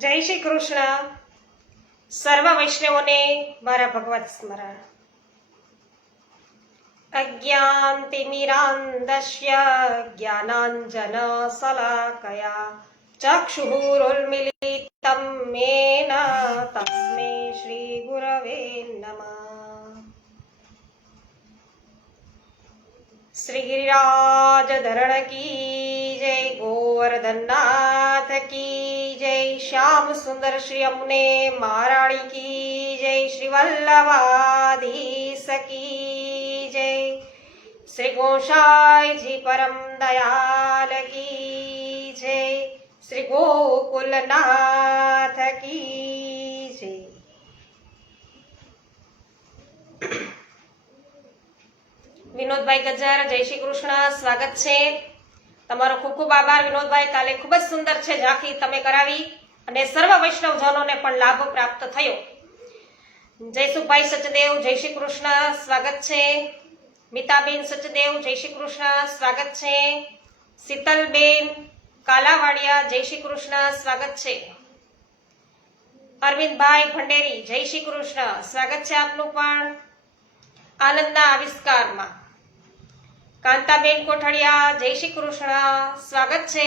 જય શ્રી કૃષ્ણ. સર્વ વૈષ્ણવોને મારા ભગવત સ્મરણ. અજ્ઞાનતિમિરાન્ધસ્ય જ્ઞાનાંજન શલાકયા ચક્ષુરુન્મિલિતં મેન તસ્મૈ શ્રી ગુરવે નમઃ. શ્રી ગિરિરાજ ધરણ કી જય, ગોવર્ધનનાથ કી જય, શ્યામ સુંદર શ્રી અમને મહારાણી કી જય, શ્રી વલ્લભાધીશ કી જય, શ્રી ગોસાઈજી પરમ દયાલ કી જય, શ્રી ગોકુલનાથ કી જય. વિનોદભાઈ ગજ્જર, જય શ્રી કૃષ્ણ, સ્વાગત છે તમારો. ખૂબ ખૂબ આભાર વિનોદભાઈ. કાલે ખૂબ જ સુંદર છે ઝાંખી તમે કરાવી અને સર્વ વૈષ્ણવજનોને પણ લાભ પ્રાપ્ત થયો. જયસુખભાઈ સચદેવ, જય શ્રી કૃષ્ણ, સ્વાગત છે. મિતાબેન સચદેવ, જય શ્રી કૃષ્ણ, સ્વાગત છે. શીતલબેન કાલાવાડિયા, જય શ્રી કૃષ્ણ, સ્વાગત છે. અરવિંદભાઈ ભંડેરી, જય શ્રી કૃષ્ણ, સ્વાગત છે આપનું પણ આનંદના આવિષ્કારમાં. કાંતાબેન કોઠડિયા, જય શ્રી કૃષ્ણ, સ્વાગત છે.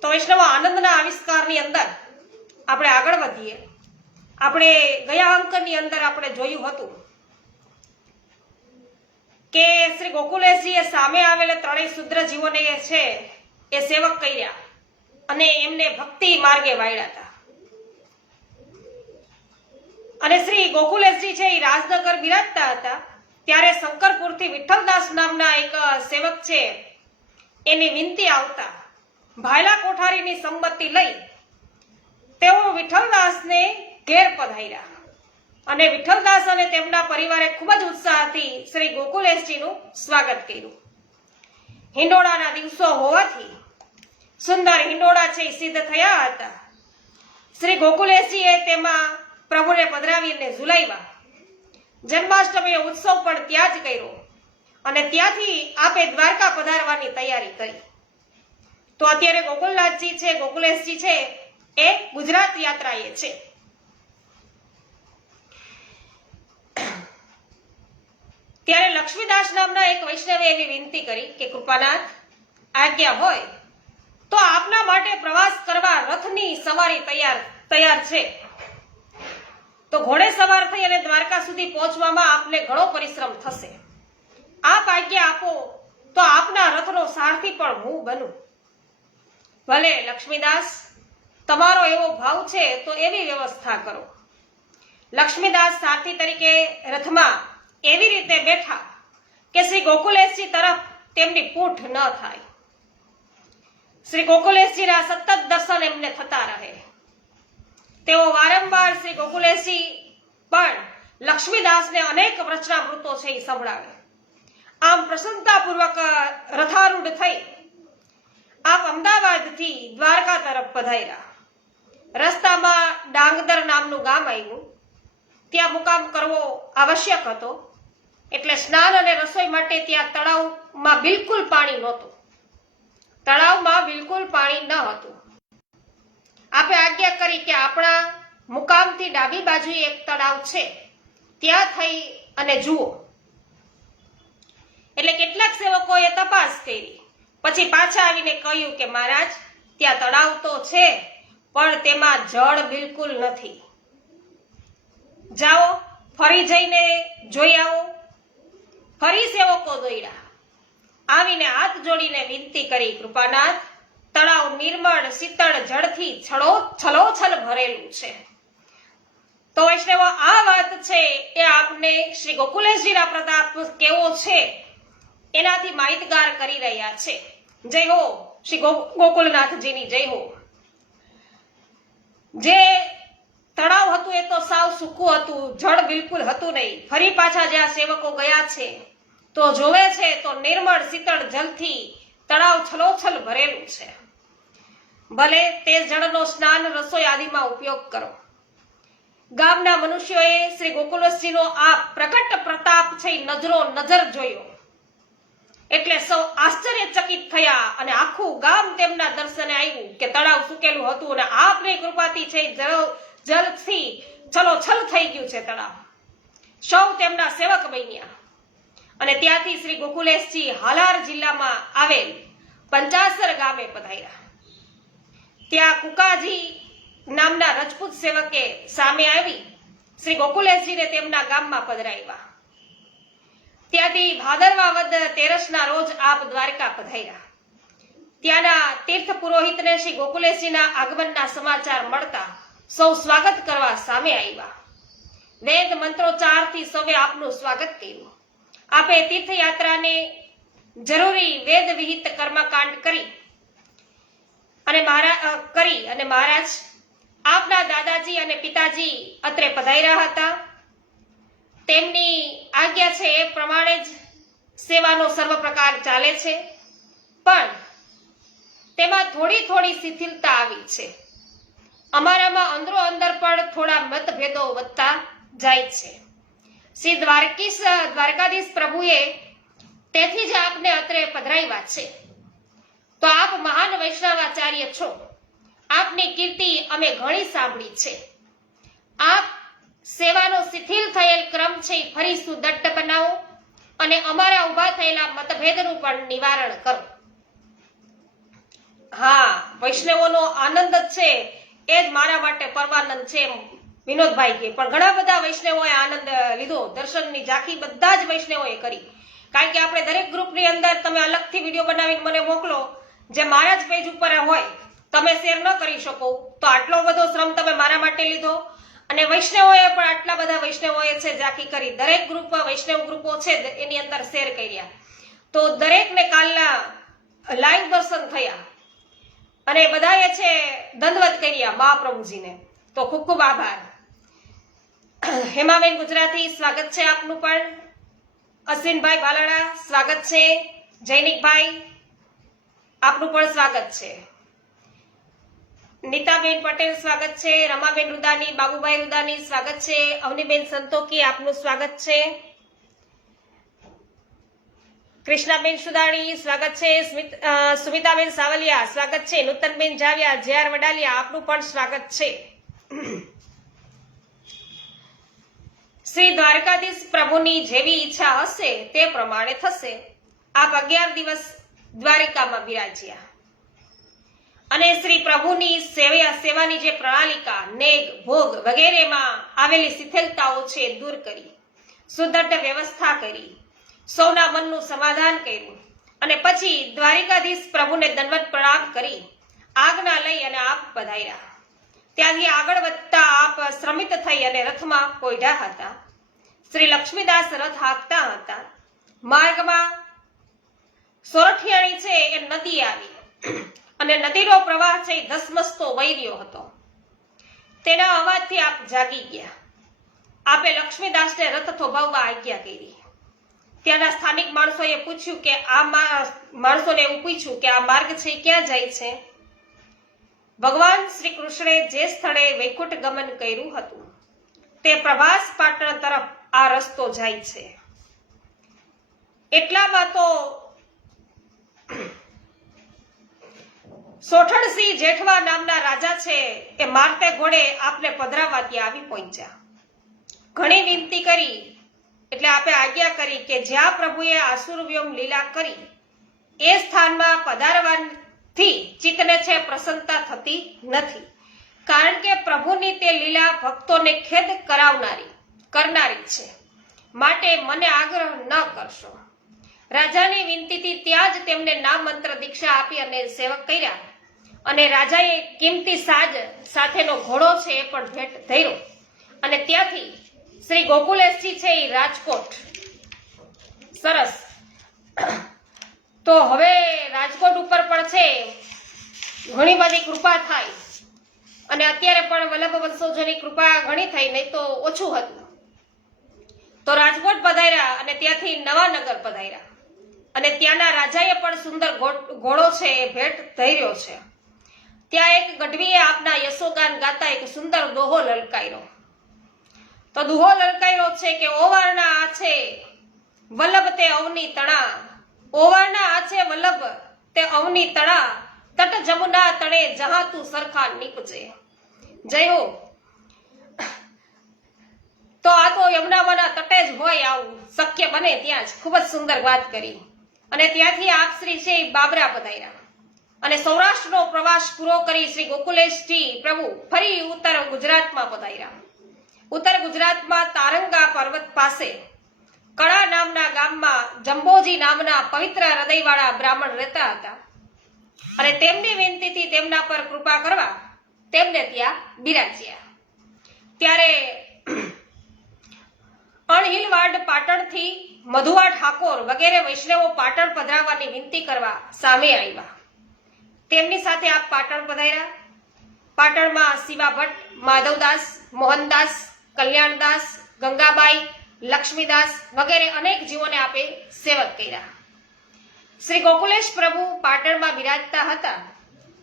તો વૈષ્ણવ આનંદના આવિષ્કારની અંદર આપણે આગળ વધીએ. આપણે ગયા અંકની અંદર આપણે જોયું હતું કે શ્રી ગોકુલેશજીએ સામે આવેલા ત્રણેય શુદ્ર જીવોને છે એ સેવક કર્યા અને એમને ભક્તિ માર્ગે વાળ્યા હતા. અને શ્રી ગોકુલેશજી છે એ રાજનગર બિરાજતા હતા ત્યારે શંકરપુરથી વિઠ્ઠલદાસ નામના એક સેવક છે એની વિનંતી આવતા ભાયલા કોઠારીની સંમતિ લઈ તેઓ વિઠ્ઠલદાસને ઘેર પધાર્યા અને વિઠ્ઠલદાસ અને તેમના પરિવારે ખૂબ જ ઉત્સાહથી શ્રી ગોકુલેશજીનું સ્વાગત કર્યું. હિંડોળાના દિવસો હોવાથી સુંદર હિંડોળા છે સિદ્ધ થયા હતા. શ્રી ગોકુલેશજીએ તેમાં પ્રભુને પધરાવીને ઝુલાવ્યા. જન્માષ્ટમીનો ઉત્સવ પણ ત્યાં જ કર્યો અને ત્યાંથી આપે દ્વારકા પધારવાની તૈયારી કરી. તો અત્યારે ગોકુલનાથજી છે, ગોકુલેશજી છે એ ગુજરાત યાત્રાએ છે. ત્યારે લક્ષ્મીદાસ નામના એક વૈષ્ણવે એવી વિનંતી કરી કે કૃપાનાથ આજ્ઞા હોય તો આપના માટે પ્રવાસ કરવા રથની સવારી તૈયાર છે. તો ઘોડે સવાર થઈ અને દ્વારકા સુધી પહોંચવામાં આપને ઘણો પરિશ્રમ થશે. આપ આજ્ઞા આપો તો આપના રથનો સારથી પણ હું બનું. ભલે લક્ષ્મીદાસ, તમારો એવો ભાવ છે તો એવી વ્યવસ્થા કરો. લક્ષ્મીદાસ સારથી તરીકે રથમાં એવી રીતે બેઠા કે શ્રી ગોકુલેશજી તરફ તેમની પૂઠ ન થાય. શ્રી ગોકુલેશજીના સતત દર્શન એમને થતા રહે. તેઓ વારંવાર શ્રી ગોકુલેશજી પણ લક્ષ્મીદાસને અનેક વચનામૃતો છે એ સંભળાવે. આમ પ્રસન્નતાપૂર્વક રથારૂઢ થઈ આપ અમદાવાદથી દ્વારકા તરફ પધાર્યા. રસ્તામાં ડાંગદર નામનું ગામ આવ્યું. ત્યાં મુકામ કરવો આવશ્યક હતો એટલે સ્નાન અને રસોઈ માટે ત્યાં તળાવમાં બિલકુલ પાણી નહોતું. તળાવમાં બિલકુલ પાણી ન હતું. આપે આજ્ઞા કરી કે આપણા મુકામથી ડાબી બાજુએ એક તળાવ છે ત્યાં થઈ અને જુઓ. એટલે કેટલાક સેવકોએ તપાસ કરી. પછી પાછા આવીને કહ્યું કે મહારાજ ત્યાં તળાવ તો છે પણ તેમાં જળ બિલકુલ નથી. જાઓ ફરી જઈને જોઈ આવો. ફરી સેવકો દોડ્યા. આવીને હાથ જોડીને વિનંતી કરી કૃપાનાથ તળાવ નિર્મળ શીતળ જળથી છલોછલ ભરેલું છે. તો વૈષ્ણવ આ વાત છે એ આપને શ્રી ગોકુલેશજીના પ્રતાપ કેવો છે એનાથી માહિતગાર કરી રહ્યા છે. જય હો શ્રી ગોકુલનાથજીની જય હો. જે તળાવ હતું એ તો સાવ સૂકું હતું, જળ બિલકુલ હતું નહીં. ફરી પાછા જ્યાં સેવકો ગયા છે તો જોવે છે તો નિર્મળ શીતળ જલથી તળાવ છલોછલ ભરેલું છે. ભલે તે જળનો સ્નાન રસોઈ આદિમાં ઉપયોગ કરો. ગામના મનુષ્યોએ શ્રી ગોકુલેશજીનો આ પ્રકટ પ્રતાપ છે નજરો નજર જોયો. એટલે સૌ આશ્ચર્યચકિત થયા અને આખું ગામ તેમના દર્શને આવ્યું કે તળાવ સુકેલું હતું અને આપની કૃપાથી છે જલથી છલોછલ થઈ ગયું છે તળાવ. સૌ તેમના સેવક બન્યા અને ત્યાંથી શ્રી ગોકુલેશજી હાલાર જિલ્લામાં આવેલ પંચાસર ગામે પધાર્યા. ત્યાં કુકાજી નામના રજપૂત સેવકે સામે આવી શ્રી ગોકુલેશજીને તેમના ગામમાં પધરાવ્યા. ત્યાંથી ભાદરવા વદ 13ના રોજ આપ દ્વારકા પધાર્યા. ત્યાંના તીર્થ પુરોહિતને શ્રી ગોકુલેશજીના આગમનના સમાચાર મળતા સૌ સ્વાગત કરવા સામે આવ્યા. વેદ મંત્રોચ્ચારથી સૌએ આપનું સ્વાગત કર્યું. આપે તીર્થયાત્રાને જરૂરી વેદ વિહિત કર્મકાંડ કરી અને મહારાજ આપના દાદાજી અને પિતાજી અત્રે પધાર્યા હતા. તેમની આજ્ઞા છે એ પ્રમાણે જ સેવાનો સર્વ પ્રકાર ચાલે છે, પણ તેમાં થોડી થોડી શિથિલતા આવી છે. અમારામાં અંદરો અંદર પણ થોડા મતભેદો વધતા જાય છે. શ્રી દ્વારકાધીશ પ્રભુએ તેથી જ આપને અત્રે પધરાવ્યા છે. તો આપ મહાન વૈષ્ણવાચાર્ય છો. આપની કીર્તિ અમે ઘણી સાંભળી છે. આપ સેવાનો શિથિલ થયેલ ક્રમ છે ફરી સુદૃઢ બનાવો અને અમારા ઉભા થયેલા મતભેદનું પણ નિવારણ કરો. હા, વૈષ્ણવોનો આનંદ જ છે એ જ મારા માટે પરમાનંદ છે, વિનોદભાઈ કે. પણ ઘણા બધા વૈષ્ણવોએ આનંદ લીધો. દર્શનની ઝાંખી બધા જ વૈષ્ણવોએ કરી. કારણ કે આપણે દરેક ગ્રુપની અંદર તમે અલગથી વિડીયો બનાવીને મને મોકલો, જે મારા જ પેજ ઉપર હોય, તમે શેર ન કરી શકો, તો આટલો બધો શ્રમ તમે મારા માટે લીધો. અને વૈષ્ણવોએ પણ આટલા બધા વૈષ્ણવોએ છે ઝાંખી કરી. દરેક ગ્રુપ વૈષ્ણવ ગ્રુપો છે એની અંદર શેર કર્યા. તો દરેકને કાલના લાઈવ દર્શન થયા અને બધાએ છે દંડવત કર્યા મહાપ્રભુજીને. તો ખૂબ ખૂબ આભાર. હેમાબેન ગુજરાતી, સ્વાગત છે આપનું પણ. અશ્વિનભાઈ બાલાડા, સ્વાગત છે. જૈનિકભાઈ, આપનું પણ સ્વાગત છે. નીતાબેન પટેલ, સ્વાગત છે. રમાબેન રૂદાની, બાબુભાઈ રૂદાની, સ્વાગત છે. અવનીબેન સંતોકી, આપનું સ્વાગત છે. કૃષ્ણાબેન સુદાણી, સ્વાગત છે. સુમિતાબેન સાવલિયા, સ્વાગત છે. નૂતનબેન જાવિયા, જે.આર. વડાલિયા, આપનું પણ સ્વાગત છે. શ્રી દ્વારકાધીશ પ્રભુની જેવી ઈચ્છા હશે તે પ્રમાણે થશે. આપ 11 દિવસ દ્વારિકામાં બિરાજ્યા અને શ્રી પ્રભુની સેવાની જે પ્રણાલિકા, નેગ, ભોગ વગેરેમાં આવેલી શિથિલતાઓ છે દૂર કરી, સુદૃઢ વ્યવસ્થા કરી, સૌના મનનું સમાધાન કર્યું અને પછી દ્વારિકાધીશ પ્રભુને દંડવત પ્રણામ કરી આજ્ઞા લઈ અને આપ પધાર્યા. ત્યાંથી આગળ વધતા આપ શ્રમિત થઈ અને રથમાં પોઢ્યા હતા. શ્રી લક્ષ્મીદાસ રથ હાંકતા હતા. માર્ગમાં સોરઠિયાણી છે એ નદી આવી અને નદીનો પ્રવાહ છે ધસમસતો વહી રહ્યો હતો. તેના અવાજથી આપ જાગી ગયા. આપે લક્ષ્મીદાસને રથ થોભાવવા આજ્ઞા કરી. ત્યાંના સ્થાનિક માણસોએ પૂછ્યું કે માણસોને એવું પૂછ્યું કે આ માર્ગ છે ક્યાં જાય છે? ભગવાન શ્રી કૃષ્ણે જે સ્થળે વૈકુંઠ ગમન કર્યું હતું તે પ્રભાસ પાટણ તરફ આ રસ્તો જાય છે. એટલામાં તો સોઠણસિંહ જેઠવા નામના રાજા છે એ મારતે ઘોડે આપને પધરાવવા ત્યાં આવી પહોંચ્યા. ઘણી વિનંતી કરી એટલે આપે આજ્ઞા કરી કે જ્યાં પ્રભુએ આસુરવ્યોમ લીલા કરી એ સ્થાનમાં પધારવાથી ચિત્તને છે પ્રસન્નતા થતી નથી. કારણ કે પ્રભુની તે લીલા ભક્તોને ખેદ કરનારી છે. માટે મને આગ્રહ ન કરશો. રાજાની વિનંતીથી ત્યાં જ તેમને નામ મંત્ર દીક્ષા આપી અને સેવક કર્યા અને રાજાએ કિંમતી સાજ સાથેનો ઘોડો છે એ પણ ભેટ ધર્યો અને ત્યાંથી શ્રી ગોકુલેશજી છે એ રાજકોટ. સરસ. તો હવે રાજકોટ ઉપર પણ છે ઘણી બધી કૃપા થાય અને અત્યારે પણ વલ્લભ વંશોજોની કૃપા ઘણી થઈ, નહીં તો ઓછું હતું. તો રાજકોટ પધાર્યા અને ત્યાંથી નવાનગર પધાર્યા અને ત્યાંના રાજાએ પણ સુંદર ઘોડો છે એ ભેટ ધર્યો છે. ત્યાં એક ગઢવીએ આપના યશોગાન ગાતા એક સુંદર દોહો લલકાર્યો. તો દોહો લલકાર્યો છે કે ઓવારના આ છે વલ્લભ તે અવની તણા, ઓવારના આછે વલ્લભ તે અવની તળા તટ જમુના તળે જહાં તું સરખા નીપજે. જય હો. તો આ તો યમુનામાના તટે જ હોય આવું શક્ય બને ત્યાં જ. ખૂબ જ સુંદર વાત કરી. અને ત્યાંથી આપ શ્રી છે બાબરા પધાર્યા અને સૌરાષ્ટ્રનો પ્રવાસ પૂરો કરી શ્રી ગોકુલેશજી પ્રભુ ફરી ઉત્તર ગુજરાતમાં પધાર્યા. ઉત્તર ગુજરાતમાં તારંગા પર્વત પાસે કળા નામના ગામમાં જંબોજી નામના પવિત્ર હૃદયવાળા બ્રાહ્મણ રહેતા હતા અને તેમની વિનંતીથી તેમના પર કૃપા કરવા તેમને ત્યાં બિરાજ્યા. ત્યારે અણહિલવાડ પાટણથી મધુવા ઠાકોર વગેરે વૈષ્ણવો પાટણ પધરાવવાની વિનંતી કરવા સામે આવ્યા. તેમની સાથે આપ પાટણ પધાર્યા. પાટણમાં શિવા ભટ્ટ, માધવદાસ, મોહનદાસ, કલ્યાણદાસ, ગંગાબાઈ, લક્ષ્મીદાસ વગેરે અનેક જીવોને આપે સેવક કર્યા. શ્રી ગોકુલેશ પ્રભુ પાટણમાં બિરાજતા હતા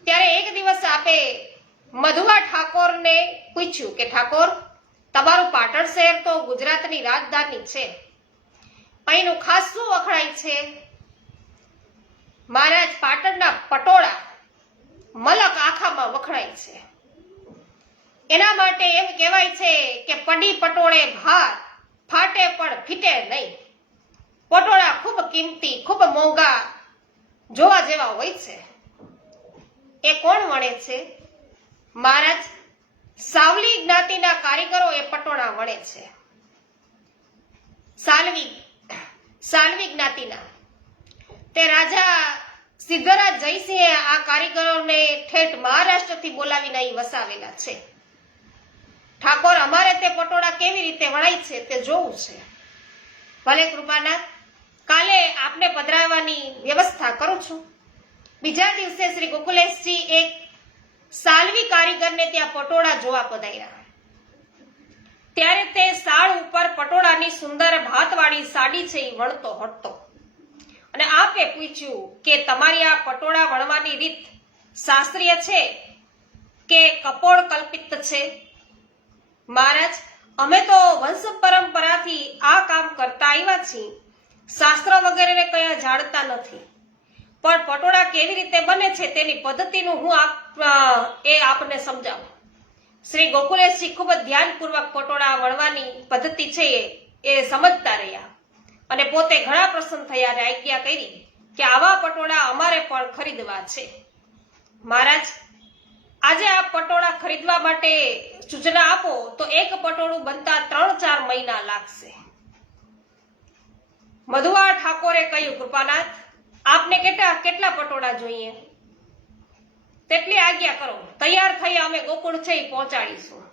ત્યારે એક દિવસ આપે મધુવા ઠાકોરને પૂછ્યું કે ઠાકોર, તમારું પાટણ શહેર તો ગુજરાતની રાજધાની છે, અહીંનું ખાસ શું વખણાય છે? મહારાજ, પાટણના પટોળા મલક આખામાં વખણાય છે. એના માટે એમ કહેવાય છે કે પડી પટોળે ભાત, ફાટે પણ ફીટે નહીં. પટોળા ખૂબ કિંમતી, ખૂબ મોંઘા, જોવા જેવા હોય છે. એ કોણ વણે છે? મહારાજ, સાવલી જ્ઞાતિના કારીગરો એ પટોળા વણે છે. સાલવી જ્ઞાતિના તે રાજા સિદ્ધરાજ જયસિંહે આ કારીગરોને ઠેઠ મહારાષ્ટ્રથી બોલાવીને અહીં વસાવેલા છે. ઠાકોર, અમારે તે પટોળા કેવી રીતે વણાય છે તે જોવું છે. ભલે કૃપાનાથ, કાલે આપને પધરાવવાની વ્યવસ્થા કરું છું. બીજા દિવસે શ્રી ગોકુલેશજી એક સાલવી કારીગરને ત્યાં પટોળા જોવા પધાર્યા. ત્યારે તે સાળ ઉપર પટોળાની સુંદર ભાતવાળી સાડી છે એ વણતો હતો અને આપે પૂછ્યું કે તમારી આ પટોળા વણવાની રીત શાસ્ત્રીય છે કે કપોળ કલ્પિત છે? મહારાજ, અમે તો વંશ પરંપરાથી આ કામ કરતા આવ્યા છીએ, શાસ્ત્ર વગેરે કયા જાણતા નથી, પણ પટોળા કેવી રીતે બને છે તેની પદ્ધતિનું હું આપને સમજાવું. શ્રી ગોકુલેશજી ખૂબ જ ધ્યાનપૂર્વક પટોળા વણવાની પદ્ધતિ છે એ સમજતા રહ્યા અને પોતે ઘણા પ્રસન્ન થયા અને આજ્ઞા કરી કે આવા પટોળા અમારે પણ ખરીદવા છે. મહારાજ, આજે આ પટોળા ખરીદવા માટે સૂચના આપો તો એક પટોળું બનતા 3-4 મહિના લાગશે. મધુવા ઠાકોરે કહ્યું, કૃપાનાથ, આપને કેટલા પટોળા જોઈએ તેટલી આજ્ઞા કરો, તૈયાર થઈ અમે ગોકુળ છે પહોંચાડીશું.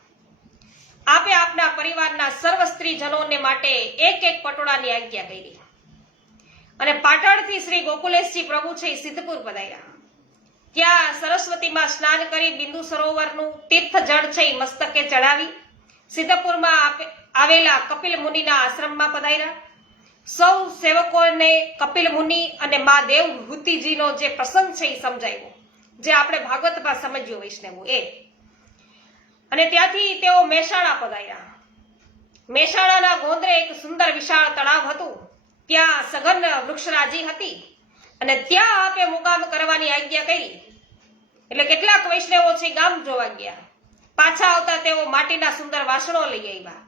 આપે આપના પરિવારના સર્વ સ્ત્રીજનોને માટે એક પટોળાની આજ્ઞા કરી અને પાટણથી શ્રી ગોકુલેશજી પ્રભુ છે સિદ્ધપુર પધાર્યા. ત્યાં સરસ્વતીમાં સ્નાન કરી બિંદુ સરોવરનું તીર્થ જળ છે મસ્તકે ચડાવી સિદ્ધપુરમાં આવેલા કપિલ મુનિના આશ્રમમાં પધાર્યા. સૌ સેવકોને કપિલ મુનિ અને મા દેવ ભૂતિજીનો જે પ્રસંગ છે એ સમજાવ્યો, જે આપણે ભાગવતમાં સમજ્યું વૈષ્ણવો એ. અને ત્યાંથી તેઓ મહેસાણા પધાર્યા. મહેસાણાના ગોંદરે એક સુંદર વિશાળ તળાવ હતું, ત્યાં સઘન વૃક્ષરાજી હતી અને ત્યાં આપે મુકામ કરવાની આજ્ઞા કરી. એટલે કેટલાક વૈષ્ણવો છે ગામ જોવા ગયા. પાછા આવતા તેઓ માટીના સુંદર વાસણો લઈ આવ્યા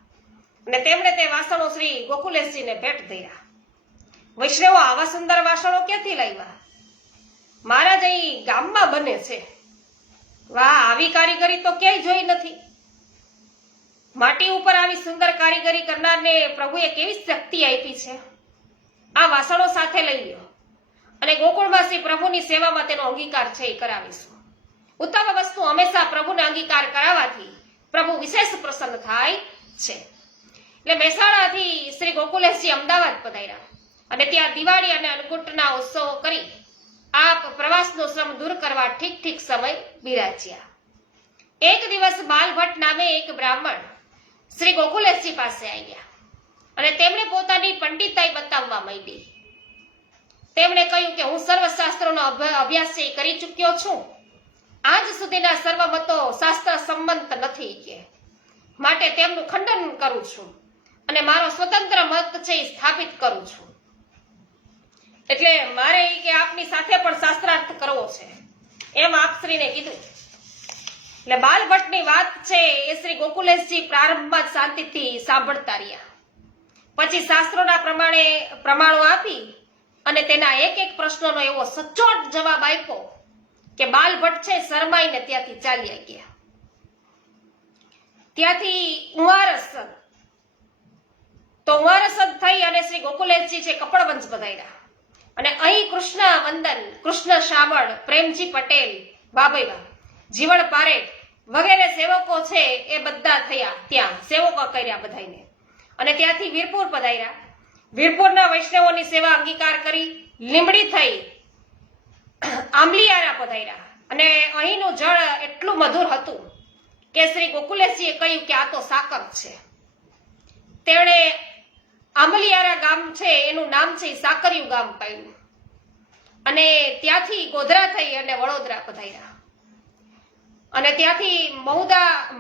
અને તેમણે તે વાસણો શ્રી ગોકુલેશજીને ભેટ ધર્યા. વૈષ્ણવો આવા સુંદર વાસણો ક્યાંથી લાવ્યા? મહારાજ, અહીં ગામમાં બને છે. વાહ, આવી કારીગરી તો ક્યાંય જોઈ નથી. માટી ઉપર આવી સુંદર કારીગરી કરનારને પ્રભુએ કેવી શક્તિ આપી છે. આ વાસણો સાથે લઈ લ્યો અને ગોકુળમાં શ્રી પ્રભુની સેવામાં તેનો અંગીકાર છે એ કરાવીશું. ઉત્તમ વસ્તુ હંમેશા પ્રભુને અંગીકાર કરાવવાથી પ્રભુ વિશેષ પ્રસન્ન થાય છે. એટલે મહેસાણાથી શ્રી ગોકુલેશજી અમદાવાદ પધાર્યા અને ત્યાં દિવાળી અને અન્નકૂટના ઉત્સવો કરી આપ પ્રવાસનો શ્રમ દૂર કરવા ઠીક સમય બિરાજ્યા. એક દિવસ બાલભટ્ટ નામે એક બ્રાહ્મણ શ્રી ગોકુલેશજી પાસે આવ્યા અને તેમણે પોતાની પંડિતાઈ બતાવવા માંડી. તેમણે કહ્યું કે હું સર્વ શાસ્ત્રોનો અભ્યાસ કરી ચૂક્યો છું. આજ સુધીના સર્વ મતો શાસ્ત્ર સંમત નથી કે માટે તેમનું ખંડન કરું છું અને મારો સ્વતંત્ર મત છે સ્થાપિત કરું છું. એટલે મારે ઈ કે આપની સાથે પણ શાસ્ત્રાર્થ કરવો છે એમ આપશ્રીને કીધું. એટલે બાલભટ્ટની વાત છે એ શ્રી ગોકુલેશજી પ્રારંભમાં જ શાંતિથી સાંભળતા રહ્યા. પછી શાસ્ત્રોના પ્રમાણો આપી અને તેના એક એક પ્રશ્નોનો એવો સચોટ જવાબ આપ્યો કે બાલભટ્ટ છે શરમાઈને ત્યાંથી ચાલ્યા ગયા. ત્યાંથી ઉવારસદ તો ઉવારસદ થઈ અને શ્રી ગોકુલેશજી છે કપડવંશ પધાર્યા અને અહીં કૃષ્ણ વંદન, કૃષ્ણ શામળ, પ્રેમજી પટેલ, બાબૈવા, જીવણ પારેખ વગેરે સેવકો છે એ બધા થયા, ત્યાં સેવકો કર્યા બધાને. અને ત્યાંથી વીરપુર પધાર્યા. વીરપુરના વૈષ્ણવોની સેવા અંગીકાર કરી લીંબડી થઈ આંબલિયારા પધાર્યા અને અહીંનું જળ એટલું મધુર હતું કે શ્રી ગોકુલેશજીએ કહ્યું કે આ તો સાકર છે. તેણે આંબલિયારા ગામ છે એનું નામ છે સાકરિયું ગામ પાડ્યું અને ત્યાંથી ગોધરા થઈ અને વડોદરા પધાર્યા અને ત્યાંથી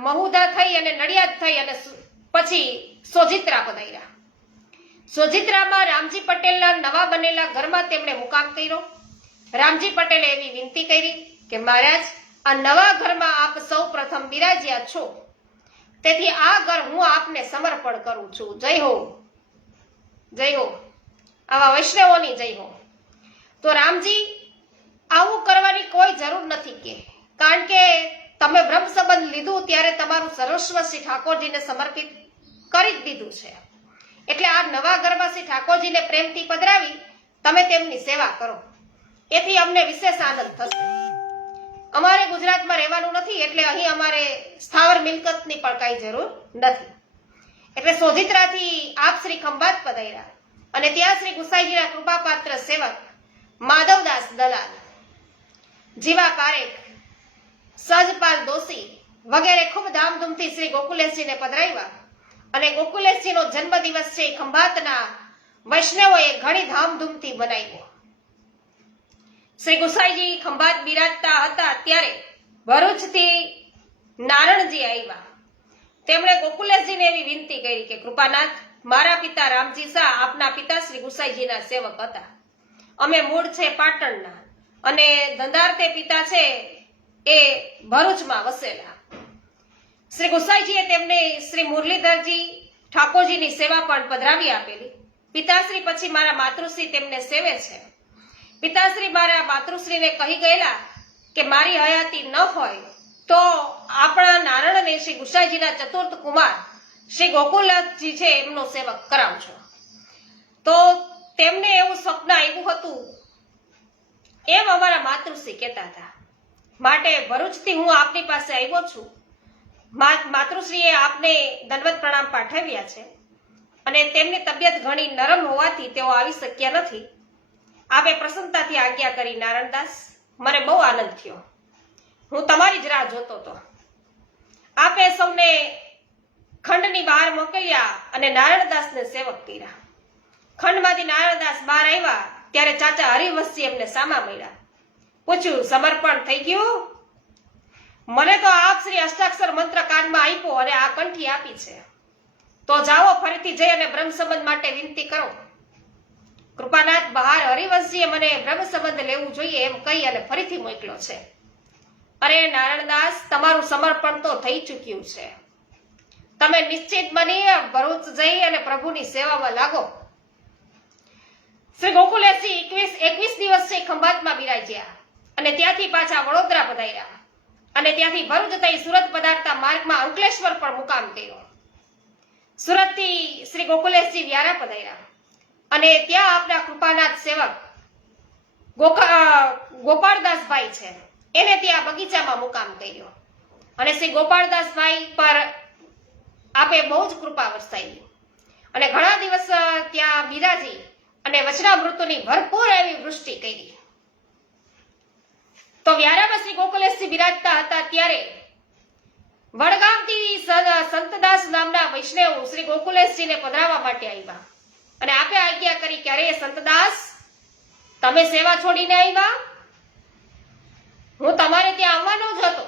મહુદા થઈ અને નડિયાદ થઈ અને પછી સોજિત્રા પધાર્યા. સોજિત્રામાં રામજી પટેલના નવા બનેલા ઘરમાં તેમણે મુકામ કર્યો. રામજી પટેલે એવી વિનંતી કરી કે મહારાજ, આ નવા ઘરમાં આપ સૌ પ્રથમ બિરાજ્યા છો, તેથી આ ઘર હું આપને સમર્પણ કરું છું. જય હો, જય હો, આવા વૈષ્ણવોની જય હો. તો રામજી, આવું કરવાની કોઈ જરૂર નથી કે, કારણ કે તમે બ્રહ્મ સંબંધ લીધું ત્યારે તમારું સર્વસ્વ શ્રી ઠાકોરજીને સમર્પિત કરી જ દીધું છે. એટલે આ નવા ઘરમાં શ્રી ઠાકોરજીને પ્રેમથી પધરાવી તમે તેમની સેવા કરો, એથી અમને વિશેષ આનંદ થશે. અમારે ગુજરાતમાં રહેવાનું નથી એટલે અહીં અમારે સ્થાવર મિલકતની પણ કઈ જરૂર નથી. એટલે સોજિત્રાથી આપ શ્રી ખંભાત પધાર્યા અને ત્યાં શ્રી ગુસાઈજીના કૃપાપાત્ર સેવક માધવદાસ દલાલ, જીવા પારેખ, સહજપાલ દોશી વગેરે ખૂબ ધામધૂમથી શ્રી ગોકુલેશજીને પધરાવ્યા અને ગોકુલેશજીનો જન્મદિવસ છે ખંભાતના વૈષ્ણવોએ ઘણી ધામધૂમથી બનાવ્યો. શ્રી ગુસાઈજી ખંભાત બિરાજતા હતા ત્યારે ભરૂચથી નારણજી આવ્યા. તેમણે ગોકુલેશજીને એવી વિનંતી કરી કે કૃપાનાથ, મારા પિતા રામજી શાહ આપના પિતા શ્રી ગુસાઈજીના સેવક હતા. અમે મૂળ છે પાટણના અને ધંધાર્થે પિતા છે એ ભરૂચમાં વસેલા. શ્રી ગુસાઈજીએ તેમને શ્રી મુરલીધરજી ઠાકોરજીની સેવા પણ પધરાવી આપેલી. પિતાશ્રી પછી મારા માતૃશ્રી તેમને સેવે છે. પિતાશ્રી મારા માતૃશ્રીને કહી ગયેલા કે મારી હયાતી ન હોય તો આપણા નારણને શ્રી ગુસાઈજીના ચતુર્થ કુમાર શ્રી ગોકુલજી છે એમનો સેવક કરાવજો. તો તેમને એવું સ્વપ્ન આવ્યું હતું એમ અમારા માતૃશ્રી કહેતા હતા. માટે ભરૂચથી હું આપની પાસે આવ્યો છું. માતૃશ્રીએ આપને દંડવત પ્રણામ પાઠવ્યા છે અને તેમની તબિયત ઘણી નરમ હોવાથી તેઓ આવી શક્યા નથી. આપે પ્રસન્નતાથી આજ્ઞા કરી નારણદાસ, મને બહુ આનંદ થયો. હું તમારી જ રાહ જોતો હતો. આપે સૌને ખંડની બહાર મોકલ્યા અને નારણદાસને સેવક કર્યા. ખંડમાંથી નારણદાસ બહાર આવ્યા ત્યારે ચાચા હરિવંશજી એમને સામા મળ્યા. પૂછ્યું, સમર્પણ થઈ ગયું? મને તો આપ શ્રી અષ્ટાક્ષર મંત્ર કાનમાં આપ્યો અને આ કંઠી આપી છે, તો જાઓ ફરીથી જઈ અને બ્રહ્મ સંબંધ માટે વિનંતી કરો. કૃપાનાથ, બહાર હરિવંશજીએ મને બ્રહ્મ સંબંધ લેવું જોઈએ એમ કહી અને ફરીથી મોકલ્યો છે. અરે નારણદાસ, તમારું સમર્પણ તો થઈ ચૂક્યું છે. તમે નિશ્ચિત બની ભરૂચ જઈ અને પ્રભુની સેવામાં લાગો. શ્રી ગોકુલેશજી 21 દિવસ છે ખંભાતમાં બિરાજ્યા અને ત્યાંથી પાછા વડોદરા પધાર્યા અને ત્યાંથી ભરૂચ થઈ સુરત પધારતા માર્ગમાં અંકલેશ્વર પર મુકામ કર્યો. સુરતથી શ્રી ગોકુલેશજી વ્યારા પધાર્યા અને ત્યાં આપના કૃપાનાથ સેવક ગોપાળદાસભાઈ છે એને ત્યાં બગીચામાં મુકામ કર્યો અને શ્રી ગોપાળદાસભાઈ પર આપે બહુ જ કૃપા વરસાવી અને ઘણા દિવસ ત્યાં બિરાજી અને વચનામૃતોની ભરપૂર એવી વૃષ્ટિ કરી. તો વ્યારામાં શ્રી ગોકુલેશજી બિરાજતા હતા ત્યારે વડગામથી સંતદાસ નામના વૈષ્ણવ શ્રી ગોકુલેશજીને પધરાવવા માટે આવ્યા અને આપે આજ્ઞા કરી કે અરે સંતદાસ, તમે સેવા છોડીને આવ્યા? હું તમારે ત્યાં આવવાનો જ હતો.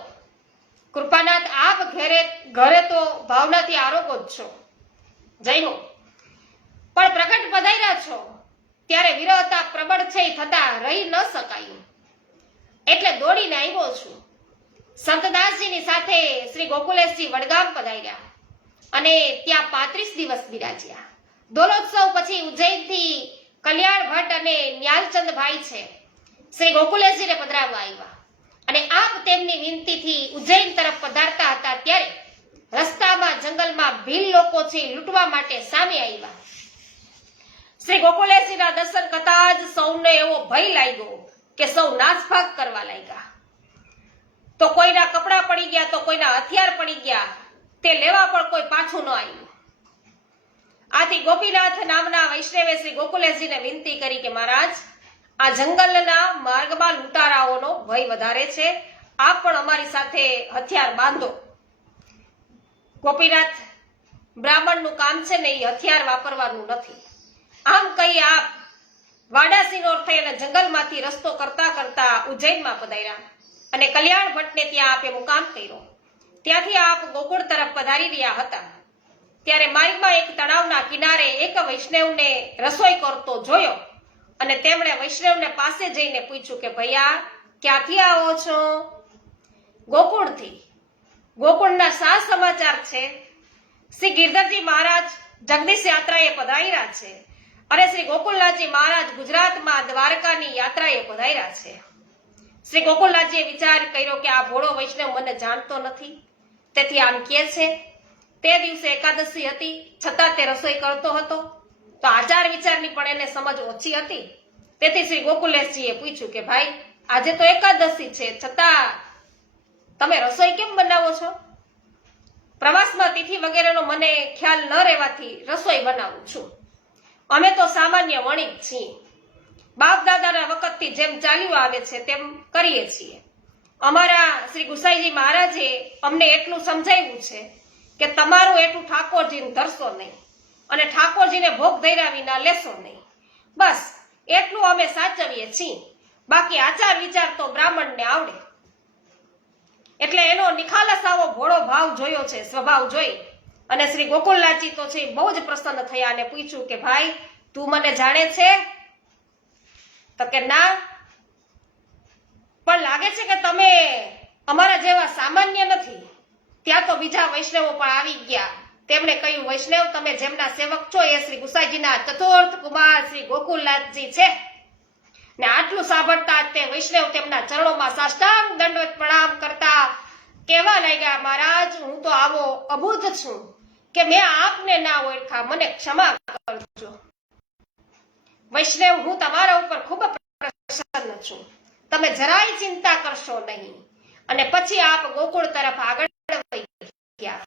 કૃપાનાથ, આપ ઘરે તો ભાવનાથી આરોગો જ છો. જય હો. પણ પ્રગટ પધાર્યા છો ત્યારે વિરહતા પ્રબળ છે એ થતા રહી ન શકાયું, એટલે દોડીને આવ્યો છું. સંતદાસજીની સાથે શ્રી ગોકુલેશજી વડગામ પધાર્યા અને ત્યાં 35 દિવસ બિરાજ્યા. દોલોત્સવ પછી ઉજ્જૈનથી કલ્યાણ ભટ્ટ અને ન્યાલચંદભાઈ છે શ્રી ગોકુલેશજીને પધરાવવા આવ્યા અને આપ તેમની વિનંતીથી ઉજ્જૈન તરફ પધારતા હતા ત્યારે રસ્તામાં જંગલમાં ભીલ લોકો છે લૂંટવા માટે સામે આવ્યા. શ્રી ગોકુલેશજીના દર્શન કરતા જ સૌને એવો ભય લાગ્યો કે સૌ નાસભાગ કરવા લાગ્યા. તો કોઈના કપડા પડી ગયા, તો કોઈના હથિયાર પડી ગયા, તે લેવા પણ કોઈ પાછું ન આવ્યું. આથી ગોપીનાથ નામના વૈષ્ણવે શ્રી ગોકુલેશજીને વિનંતી કરી કે મહારાજ, આ જંગલના માર્ગમાં લૂંટારાઓનો ભય વધારે છે, આપ પણ અમારી સાથે હથિયાર બાંધો. ગોપીનાથ બ્રાહ્મણનું કામ છે ને એ હથિયાર વાપરવાનું નથી. આમ કહી આપ વાડાસીનોર થઈ અને જંગલમાંથી રસ્તો કરતા કરતા ઉજ્જૈનમાં પધાર્યા અને કલ્યાણ ભટ્ટને ત્યાં આપે મુકામ કર્યો. ત્યાંથી આપ ગોકુળ તરફ પધારી રહ્યા હતા ત્યારે માર્ગમાં એક તળાવના કિનારે એક વૈષ્ણવને રસોઈ કરતો જોયો અને તેમણે વૈષ્ણવને પાસે જઈને પૂછ્યું કે ભૈયા, ક્યાંથી આવો છો? ગોકુળથી. ગોકુળના શા સમાચાર છે? શ્રી ગિરધરજી મહારાજ જગદીશ યાત્રાએ પધાર્યા છે અને શ્રી ગોકુલનાથજી મહારાજ ગુજરાતમાં દ્વારકાની યાત્રાએ પધાર્યા છે. શ્રી ગોકુલનાથજીએ વિચાર કર્યો કે આ ભોળો વૈષ્ણવ મને જાણતો નથી, તેથી આમ કહે છે. તે દિવસે એકાદશી હતી છતાં તે રસોઈ કરતો હતો, તો આચાર વિચારની પણ એને સમજ ઓછી હતી. તેથી શ્રી ગોકુલેશજીએ પૂછ્યું કે ભાઈ, આજે તો એકાદશી છે છતાં તમે રસોઈ કેમ બનાવો છો? પ્રવાસમાં તિથિ વગેરેનો મને ખ્યાલ ન રહેવાથી રસોઈ બનાવું છું. અમે તો સામાન્ય વણિક છીએ, બાપ દાદાના વખતથી જેમ ચાલ્યું આવે છે તેમ કરીએ છીએ. અમારા શ્રી ગુસાઈજી મહારાજે અમને એટલું સમજાવ્યું છે કે તમારું એટલું ઠાકોરજીને ધરશો નહીં અને ઠાકોરજીને ભોગ ધર્યા વિના લેશો નહીં. બસ એટલું અમે સાચવીએ છીએ, બાકી આચાર વિચાર તો બ્રાહ્મણને આવડે. એટલે એનો નિખાલસ આવો ભોળો ભાવ જોયો છે, સ્વભાવ જોઈ અને શ્રી ગોકુલનાથજી તો છે બહુ જ પ્રસન્ન થયા અને પૂછ્યું કે ભાઈ, તું મને જાણે છે? તો કે ના, પણ લાગે છે કે તમે અમારા જેવા સામાન્ય નથી. ત્યાં તો બીજા વૈષ્ણવો પણ આવી ગયા. તેમણે કહ્યું, વૈષ્ણવ, તમે જેમના સેવક છો એ શ્રી ગુસાઈજીના ચતુર્થ કુમાર શ્રી ગોકુલનાથજી છે. ને આટલું સાંભળતા તે વૈષ્ણવ તેમના ચરણોમાં સાષ્ટાંગ દંડવત પ્રણામ કરતા કહેવા લાગ્યા, મહારાજ, હું તો આવો અબૂધ છું કે મેં આપને ના ઓળખા, મને ક્ષમા કરજો. વૈષ્ણવ, હું તમારા ઉપર ખૂબ પ્રસન્ન છું, તમે જરાય ચિંતા કરશો નહીં. અને પછી આપ ગોકુળ તરફ આગળ વધી ગયા.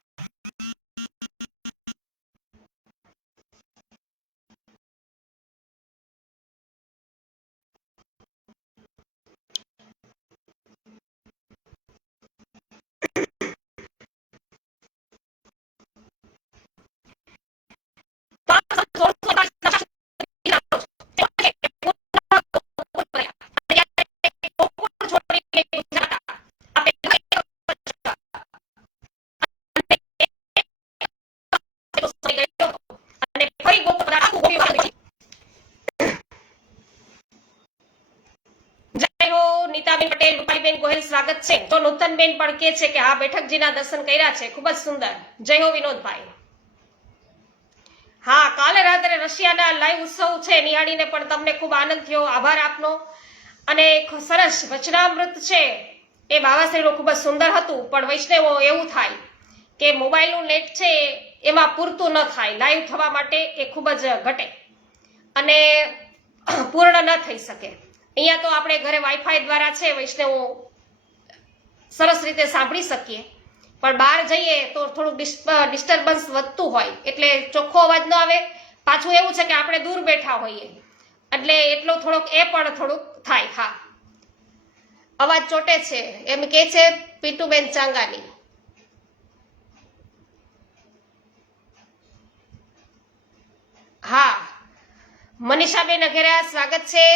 નીતાબેન પટેલ, રૂપાલીબેન ગોહિલ સ્વાગત છે. તો નૂતનબેન પણ કહે છે કે હા, બેઠકજીના દર્શન કર્યા છે, ખૂબ જ સુંદર. જય હો વિનોદભાઈ. હા, કાલે રાત્રે રશિયાના લાઈવ ઉત્સવ છે, નિહાળીને પણ તમને ખૂબ આનંદ થયો, આભાર આપનો. અને સરસ વચનામૃત છે એ બાવાશ્રીનું ખૂબ જ સુંદર હતું. પણ વૈષ્ણવો એવું થાય કે મોબાઈલનું નેટ છે એમાં પૂરતું ન થાય, લાઈવ થવા માટે એ ખૂબ જ ઘટે અને પૂર્ણ ન થઈ શકે. અહીંયા તો આપણે ઘરે વાઈફાઈ દ્વારા છે વૈષ્ણવો સરસ રીતે સાંભળી શકીએ, પણ બહાર જઈએ તો થોડુંક ડિસ્ટર્બન્સ વધતું હોય, એટલે ચોખ્ખો અવાજ ન આવે. પાછું એવું છે કે આપણે દૂર બેઠા હોઈએ એટલે એટલો થોડોક એ પણ થોડુંક થાય. હા, અવાજ ચોટે છે એમ કે છે પીટુબેન ચાંગાની. હા, મનીષાબેન અઘેરા સ્વાગત છે.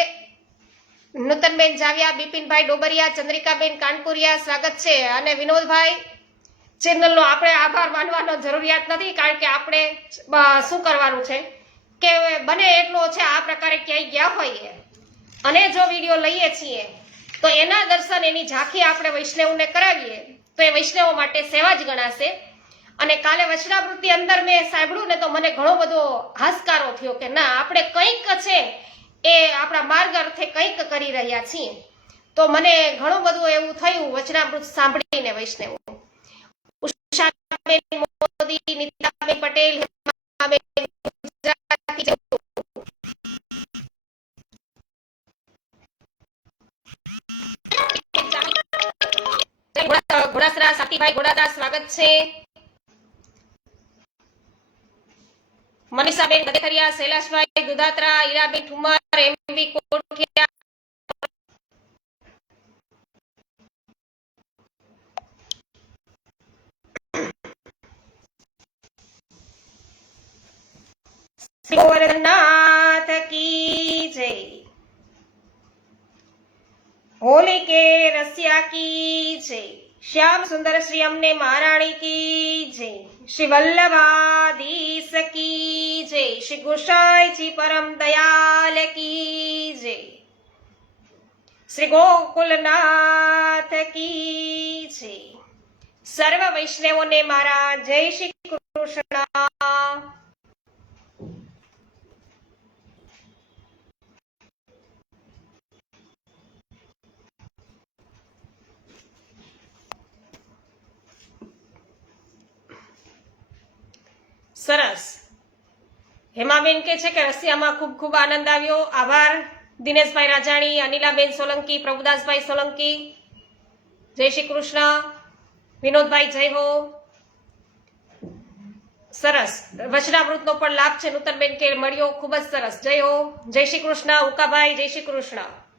નૂતનબેન જાવિયા, બિપિનભાઈ ડોબરિયા, ચંદ્રિકાબેન કાનપુરિયા સ્વાગત છે. અને વિનોદભાઈ, ચેનલનો આપણે આભાર માનવાનો જરૂરિયાત નથી, કારણ કે આપણે શું કરવાનું છે, કે બને એટલો છે આ પ્રકારે ક્યાંય ગયા હોઈએ અને જો વિડીયો લઈએ છીએ તો એના દર્શન એની ઝાંખી આપણે વૈષ્ણવને કરાવીએ તો એ વૈષ્ણવો માટે સેવા જ ગણાશે. અને કાલે વચનામૃતની અંદર મેં સાંભળ્યું ને તો મને ઘણો બધો હાશકારો થયો કે ના, આપણે કંઈક છે એ આપણા માર્ગ અર્થે કંઈક કરી રહ્યા છીએ. તો મને ઘણું બધું એવું થયું વચનામૃત સાંભળીને વૈષ્ણવો. ઉષાબેન મોદી, નીતાબેન પટેલ, હેમાબેન ગુજરાતી ઘોડાસરા, સાતીભાઈ ઘોડાસરા સ્વાગત છે. મનીષાબેન ગદેખરિયા, શૈલાશભાઈ દુધાત્રા, હીરાબેન ઠુમર, એમવી કોઠિયા, ગોવર્ધનનાથ કી જય. હોલી કે રસિયા કી જય. શ્યામ સુંદર શ્રી અમને મહારાણી કી જય. શ્રી વલ્લભાધીશ કી જય. શ્રી ગોસાઈજી પરમ દયાલ કી જય. શ્રી ગોકુલનાથ કી જય. સર્વ વૈષ્ણવોને મારા જય શ્રી કૃષ્ણ. સરસ. હેમાબેન કે છે કે રશિયામાં ખૂબ ખૂબ આનંદ આવ્યો. આભાર. દિનેશભાઈ રાજાણી, અનિલાબેન સોલંકી, પ્રભુદાસભાઈ સોલંકી, જય શ્રી કૃષ્ણ. વિનોદભાઈ જય હો. સરસ. વચનામૃતનો પણ લાભ છે. નૂતનબેન કે મળ્યો, ખૂબ જ સરસ. જય હો. જય શ્રી કૃષ્ણ. ઉકાભાઈ જય શ્રી કૃષ્ણ.